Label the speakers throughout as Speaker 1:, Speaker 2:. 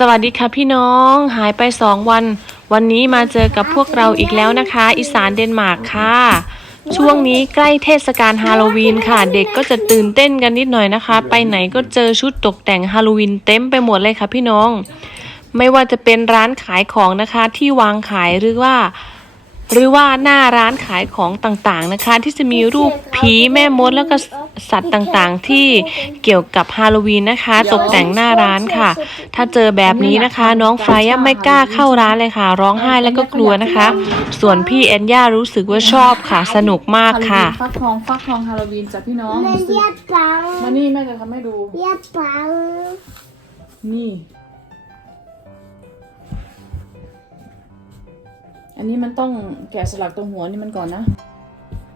Speaker 1: สวัสดีค่ะพี่น้องหายไปสองวัน วันนี้มาเจอกับพวกเราอีกแล้วนะคะ อีสานเดนมาร์กค่ะ ช่วงนี้ใกล้เทศกาลฮาโลวีนค่ะ เด็กก็จะตื่นเต้นกันนิดหน่อยนะคะ ไปไหนก็เจอชุดตกแต่งฮาโลวีนเต็มไปหมดเลยค่ะพี่น้อง ไม่ว่าจะเป็นร้านขายของนะคะที่วางขายหรือว่า หรือว่าหน้าร้านขายของต่างๆนะคะ ที่จะมีรูปผีแม่มดแล้วก็ สัตว์ต่างๆ ที่เกี่ยวกับฮาโลวีนนะคะ ตกแต่งหน้าร้านค่ะ ถ้าเจอแบบนี้นะคะ น้องฟรายาไม่กล้าเข้าร้านเลยค่ะ ร้องไห้แล้วก็กลัวนะคะ ส่วนพี่แอนย่ารู้สึกว่าชอบค่ะ สนุกมากค่ะ
Speaker 2: ฮาโลวีนฟักทองฟักทองฮาโลวีนจ้ะพี่น้อง
Speaker 3: Men
Speaker 2: ซื้อ
Speaker 3: jag bang,
Speaker 2: มานี่แม่จะทำให้ดู
Speaker 3: jag bang.
Speaker 2: นี่ อันนี้มันต้องแกะสลักตรงหัวนี่มันก่อนนะ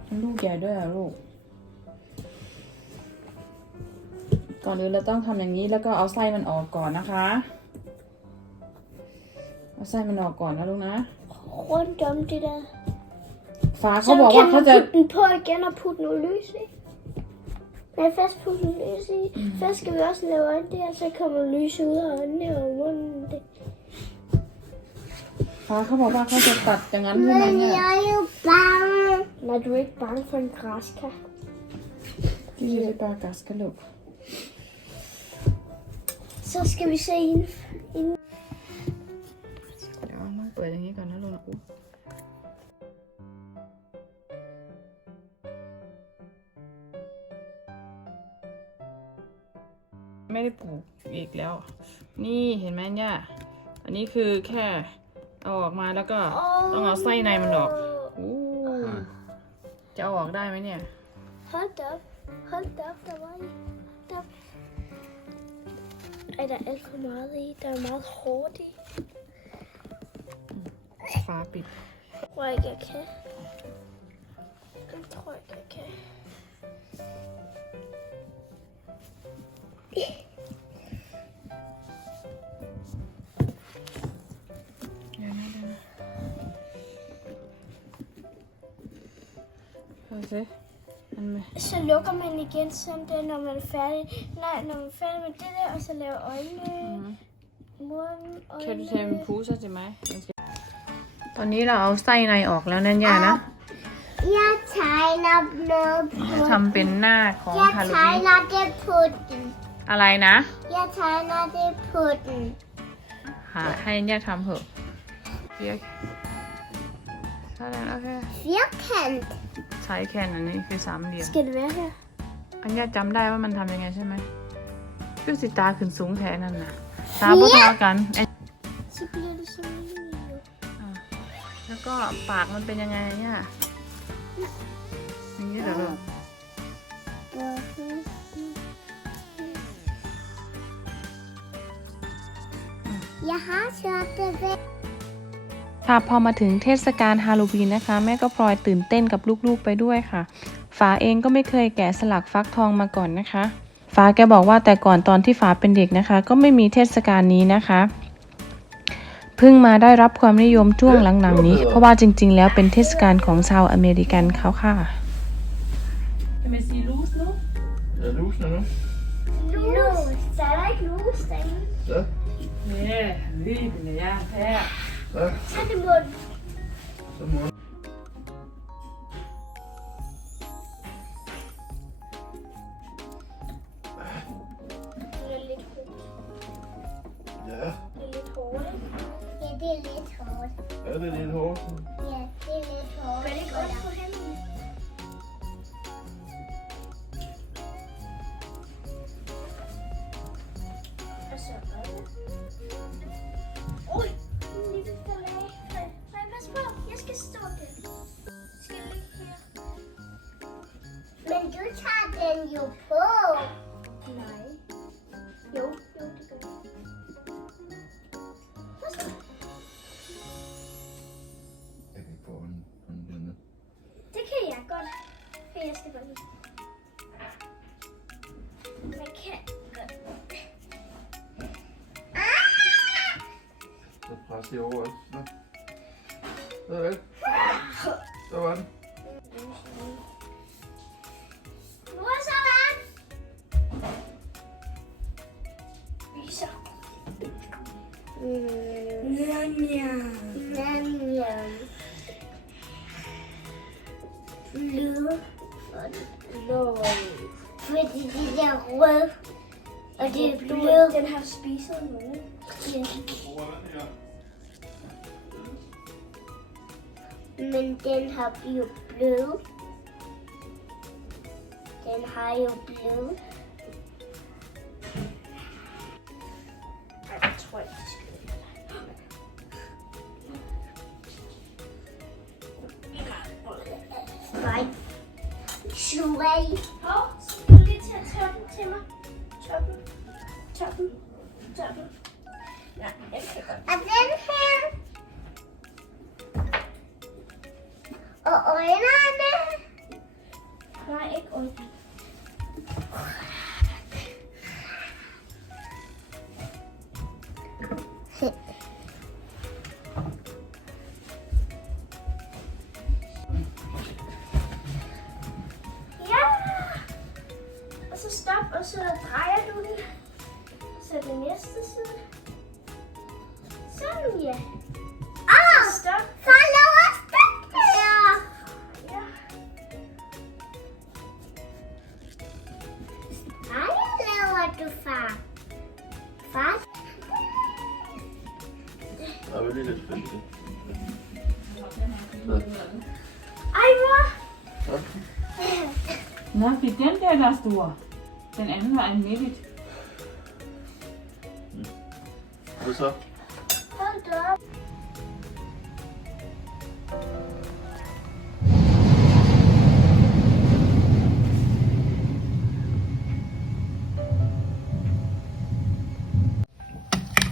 Speaker 2: มันลูกใหญ่ด้วยอะลูก ก่อนอื่นเราต้องทำอย่างนี้แล้วก็เอาไส้มันออกก่อนนะคะ เอาไส้มันออกก่อนนะลูกนะ
Speaker 3: Rundt om det der.
Speaker 2: ฟ้าเขา
Speaker 3: Så
Speaker 2: บอกว่า
Speaker 3: kan
Speaker 2: เขา
Speaker 3: man
Speaker 2: จะ
Speaker 3: putte den på igen og putte noget lys i. Men først putte den lys i. Først skal vi også lave øjne der, så kommer lys ud af øjnene og munden. Det.
Speaker 2: ฟ้าเขาบอกว่าเขาจะตัดอย่างนั้นใช่ไหมเนี่ย
Speaker 3: er jo bange. Nej, du er ikke bange for en græskar.
Speaker 2: ที่จะปากัสกันลูก
Speaker 3: Så skal vi se ind. ind.
Speaker 2: เดี๋ยวต้องเปิดอย่างนี้ก่อนนะลูกนะอุ๊ยไม่ได้ปลูกอีกแล้ว นี่เห็นไหมเนี่ยอันนี้คือแค่เอาออกมาแล้วก็ต้องเอาไส้ในมันออกอู้จะเอาออกได้ไหมเนี่ย
Speaker 3: Hold da op. Hold da op, der var i. Der... er der alt for meget i. Der er meget hårdt i.
Speaker 2: Farbil.
Speaker 3: Jeg tror ikke, jeg kan. Jeg tror ikke, jeg kan.
Speaker 2: Ja. นะเดี๋ยวนะดูสิมันไม่
Speaker 3: Så lukker man igen sådan der, når man er færdig. Nej, når man er færdig med det der, og så laver øjnene, munden,
Speaker 2: Kan du
Speaker 3: øjnene.
Speaker 2: tage en pose til mig? ตอนนี้เราเอาไส้ในออกแล้วนั่นย่านะ
Speaker 3: Jeg tegner noget på
Speaker 2: ทำเป็นหน้าของ
Speaker 3: Jeg
Speaker 2: ฮาโลวีน
Speaker 3: tegner det på den.
Speaker 2: อะไรนะ
Speaker 3: Jeg tegner det på den.
Speaker 2: หาให้ย่าทำเถอะเพียกเท่านั้นโอเค
Speaker 3: Firkant.
Speaker 2: ใช้แค่อันนี้คือสามเหลี่ยม
Speaker 3: Skal det være her?
Speaker 2: อันย่าจำได้ว่ามันทำยังไงใช่ไหมคือสิตาขึ้นสูงแทนนั่นน่ะตาบ่เท่ากันไอ้
Speaker 3: Så bliver det sådan en jo.
Speaker 2: แล้วก็ปากมันเป็นยังไงเนี่ยอย่างนี้เหรอลูก
Speaker 3: Jeg har sat det væk.
Speaker 1: ค่ะพอมาถึงเทศกาลฮาโลวีนนะคะ แม่ก็พลอยตื่นเต้นกับลูกๆไปด้วยค่ะฟ้าเองก็ไม่เคยแกะสลักฟักทองมาก่อนนะคะฟ้าแกบอกว่าแต่ก่อนตอนที่ฟ้าเป็นเด็กนะคะ ก็ไม่มีเทศกาลนี้นะคะเพิ่งมาได้รับความนิยมช่วงหลังๆนี้ เพราะว่าจริง ๆ แล้วเป็นเทศกาลของชาวอเมริกันเขาค่ะ
Speaker 2: Kan man sige lus nu?
Speaker 4: Ja, lusene nu.
Speaker 3: Lus. Der er ikke lus derinde.
Speaker 4: Så.
Speaker 2: Ja, lybende, ja,
Speaker 4: Så.
Speaker 3: Tag det munden.
Speaker 4: Så må
Speaker 3: Det er lidt hårdt.
Speaker 4: Ja,
Speaker 3: Det er lidt hårdt? Ja, det er lidt hårdt. Den jo på. Nej. Jo, jo, det gør på.
Speaker 4: Jeg kan ikke få hånden, hånden dernede.
Speaker 3: Det kan jeg godt. For jeg skal bare lige. Man kan godt.
Speaker 4: Så presser jeg over også. Så. Sådan. Så var den.
Speaker 3: Blå. Fordi det der rød og det er blå. Den har spiset nogen. Men den har jo blød. Den har jo blød. Shuai. Hov, så skal du lige til at tørre den til mig. Tør den. Tør den. Tør den. Nej, jeg Sådan, ja. Ah! Så stop. Follow us back Ja. Ja. Hvad laver du, far? Far?
Speaker 4: Ja, vi lige lidt fedt.
Speaker 3: Ej, mor.
Speaker 2: Nå, det er den der, der er stor. Den anden var en midt.
Speaker 4: Hvad
Speaker 3: ครั
Speaker 1: บ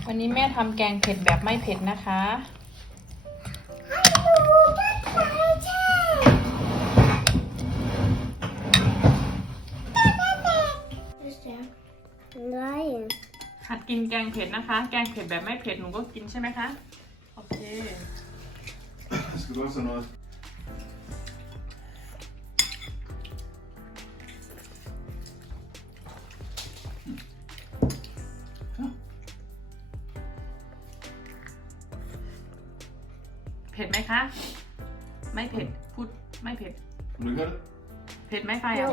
Speaker 1: วันนี้แม่ทำแกงเผ็ดแบบไม่เผ็ดนะคะ งเผ็ดนะคะ แกงเผ็ดแบบไม่เผ็ดหนูก็กินใช่ไหมคะ โอเค
Speaker 4: Skal du også have noget? Ja.
Speaker 1: เผ็ดไหมคะ ไม่เผ็ด พูดไม่เผ็ด
Speaker 4: Vil du ikke have det?
Speaker 1: เผ็ดไหมไฟอะ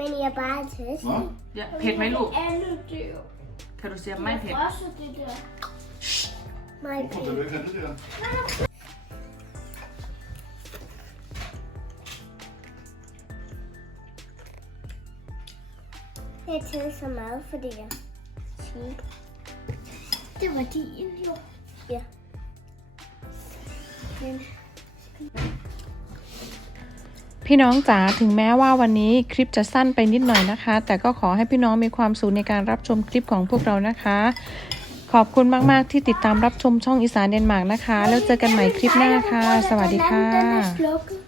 Speaker 3: Men jeg er bare test.
Speaker 4: Hvad?
Speaker 1: อย่าเผ็ดไหมลูก
Speaker 3: Alle dyr.
Speaker 1: คารูเซียมไม่เผ็ด
Speaker 3: Også det der. Nej,
Speaker 4: Hvorfor vil du ikke have det der?
Speaker 3: Jeg har taget så meget, fordi jeg sige. Det var din jo. Ja. Men
Speaker 1: พี่น้องจ๋าถึงแม้ว่าวันนี้คลิปจะสั้นไปนิดหน่อยนะคะ แต่ก็ขอให้พี่น้องมีความสุขในการรับชมคลิปของพวกเรานะคะ ขอบคุณมาก ๆ ที่ติดตามรับชมช่องอีสานเดนมาร์กนะคะ แล้วเจอกันใหม่คลิปหน้าค่ะ สวัสดีค่ะ